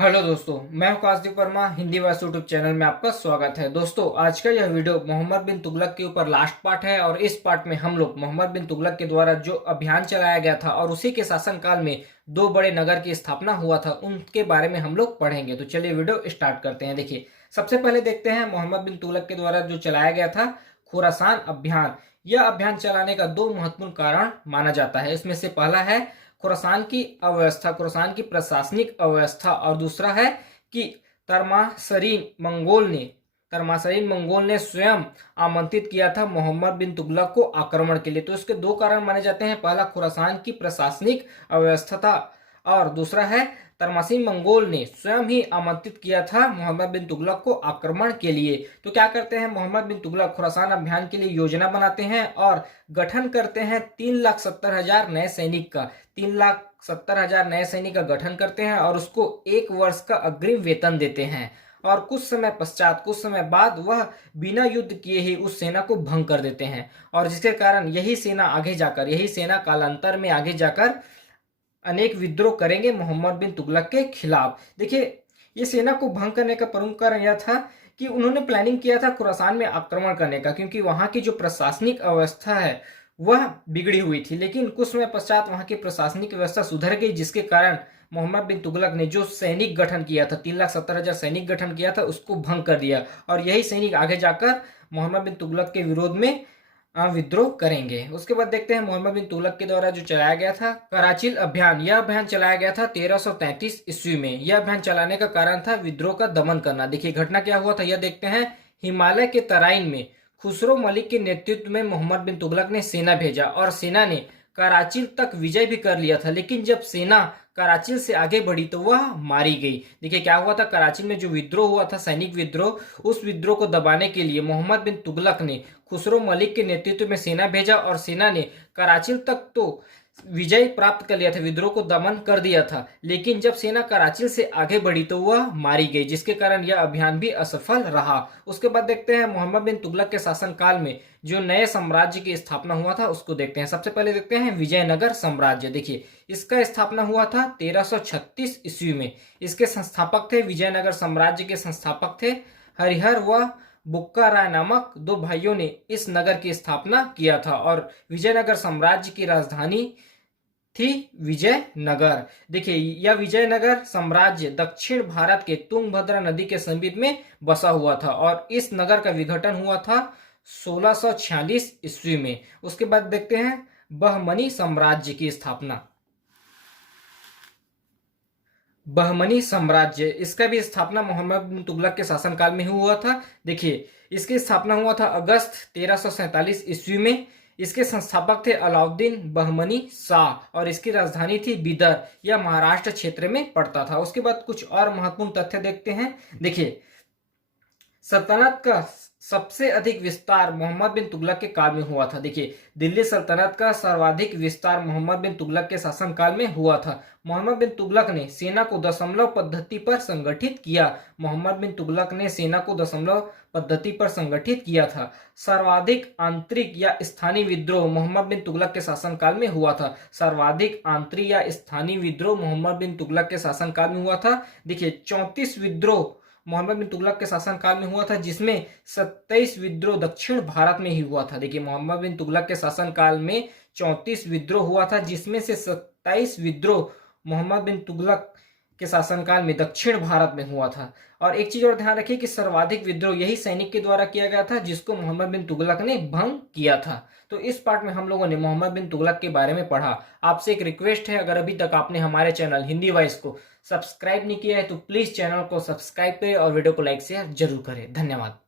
Hello दोस्तों, मैं हूं Kashdeep Verma. Hindi voice YouTube channel में आपका स्वागत है। दोस्तों, आज का यह वीडियो मोहम्मद बिन तुगलक के ऊपर लास्ट पार्ट है और इस पार्ट में हम लोग मोहम्मद बिन तुगलक के द्वारा जो अभियान चलाया गया था और उसी के शासनकाल में दो बड़े नगर की स्थापना हुआ था उनके बारे में हम लोग पढ़ेंगे। तो चलिए वीडियो स्टार्ट करते हैं। देखिए, सबसे पहले देखते हैं मोहम्मद बिन तुगलक के द्वारा जो चलाया गया था खुरासान अभियान। यह अभियान चलाने का दो महत्वपूर्ण कारण माना जाता है। इसमें से पहला है खुरासान की अव्यवस्था, खुरासान की प्रशासनिक अव्यवस्था, और दूसरा है कि तरमासरीन मंगोल ने स्वयं आमंत्रित किया था मोहम्मद बिन तुगलक को आक्रमण के लिए। तो इसके दो कारण माने जाते हैं। पहला खुरासान की प्रशासनिक अव्यवस्था था और दूसरा है तरमासीन मंगोल ने स्वयं ही आमंत्रित किया था मोहम्मद बिन तुगलक को आक्रमण के लिए। तो क्या करते हैं मोहम्मद बिन तुगलक, खुरासान अभियान के लिए योजना बनाते हैं और गठन करते हैं 3,70,000 नए सैनिक का। 3,70,000 नए सैनिक का गठन करते हैं और उसको 1 वर्ष का अग्रिम वेतन देते हैं। और कुछ समय बाद वह बिना युद्ध किए ही उस सेना को भंग कर देते हैं और जिसके कारण यही सेना कालांतर में आगे जाकर अनेक विद्रोह करेंगे मोहम्मद बिन तुगलक के खिलाफ। देखिए, ये सेना को भंग करने का प्रमुख कारण यह था कि उन्होंने प्लानिंग किया था खुरासान में आक्रमण करने का, क्योंकि वहां की जो प्रशासनिक अवस्था है वह बिगड़ी हुई थी। लेकिन कुछ समय पश्चात वहां की प्रशासनिक व्यवस्था सुधर गई, जिसके कारण मोहम्मद बिन तुगलक ने जो सैनिक गठन किया था, 3,70,000 सैनिक गठन किया था, उसको भंग कर दिया और यही सैनिक आगे जाकर मोहम्मद बिन तुगलक के विरोध में विद्रोह करेंगे। उसके बाद देखते हैं मोहम्मद बिन तुगलक के द्वारा जो चलाया गया था कराचिल अभियान। यह अभियान चलाया गया था 1333 ईस्वी में। यह अभियान चलाने का कारण था विद्रोह का दमन करना। देखिए, घटना क्या हुआ था यह देखते हैं। हिमालय के तराइन में खुसरो मलिक के नेतृत्व में मोहम्मद बिन तुगलक ने सेना भेजा और सेना ने कराचिल तक विजय भी कर लिया था। लेकिन जब सेना कराचिल से आगे बढ़ी तो वह मारी गई। देखिए, क्या हुआ था, कराचिल में जो विद्रोह हुआ था, सैनिक विद्रोह, उस विद्रोह को दबाने के लिए मोहम्मद बिन तुगलक ने खुसरो मलिक के नेतृत्व में सेना भेजा और सेना ने कराचिल तक तो विजय प्राप्त कर लिया था, विद्रोह को दमन कर दिया था। लेकिन जब सेना कराचिल से आगे बढ़ी तो वह मारी गई, जिसके कारण यह अभियान भी असफल रहा। उसके बाद देखते हैं मोहम्मद बिन तुगलक के शासनकाल में जो नए साम्राज्य की स्थापना हुआ था उसको देखते हैं। सबसे पहले देखते हैं विजयनगर साम्राज्य। देखिए, इसका स्थापना हुआ था 1336 ईस्वी में। इसके संस्थापक थे, विजयनगर साम्राज्य के संस्थापक थे हरिहर व बुक्का राय नामक दो भाइयों ने इस नगर की स्थापना किया था और विजयनगर साम्राज्य की राजधानी थी विजयनगर। देखिए, यह विजयनगर साम्राज्य दक्षिण भारत के तुंगभद्रा नदी के समीप में बसा हुआ था और इस नगर का विघटन हुआ था 1646 ईस्वी में। उसके बाद देखते हैं बहमनी साम्राज्य की स्थापना। बहमनी साम्राज्य, इसका भी स्थापना मोहम्मद बिन तुगलक के शासनकाल में हुआ था। देखिए, इसकी स्थापना हुआ था अगस्त 1347 ईस्वी में। इसके संस्थापक थे अलाउद्दीन बहमनी शाह और इसकी राजधानी थी बिदर। यह महाराष्ट्र क्षेत्र में पड़ता था। उसके बाद कुछ और महत्वपूर्ण तथ्य देखते हैं। देखिए, सल्तनत का सबसे अधिक विस्तार मोहम्मद बिन तुगलक के काल में हुआ था। देखिए, दिल्ली सल्तनत का सर्वाधिक विस्तार मोहम्मद बिन तुगलक के शासनकाल में हुआ था। मोहम्मद बिन तुगलक ने सेना को दशमलव पद्धति पर संगठित किया। मोहम्मद बिन तुगलक ने सेना को दशमलव पद्धति पर संगठित किया था। सर्वाधिक आंतरिक या स्थानीय विद्रोह मोहम्मद बिन तुगलक के शासनकाल में हुआ था। सर्वाधिक आंतरिक या स्थानीय विद्रोह मोहम्मद बिन तुगलक के शासनकाल में हुआ था। देखिए, 34 विद्रोह मोहम्मद बिन तुगलक के शासनकाल में हुआ था, जिसमें 27 विद्रोह दक्षिण भारत में ही हुआ था। देखिए, मोहम्मद बिन तुगलक के शासनकाल में 34 विद्रोह हुआ था, जिसमें से 27 विद्रोह मोहम्मद बिन तुगलक के शासनकाल में दक्षिण भारत में हुआ था। और एक चीज और ध्यान रखिए कि सर्वाधिक विद्रोह यही सैनिक के द्वारा किया गया था जिसको मोहम्मद बिन तुगलक ने भंग किया था। तो इस पार्ट में हम लोगों ने मोहम्मद बिन तुगलक के बारे में पढ़ा। आपसे एक रिक्वेस्ट है, अगर अभी तक आपने हमारे चैनल हिंदी वॉइस को सब्सक्राइब नहीं किया है तो प्लीज चैनल को सब्सक्राइब करें और वीडियो को लाइक शेयर जरूर करें। धन्यवाद।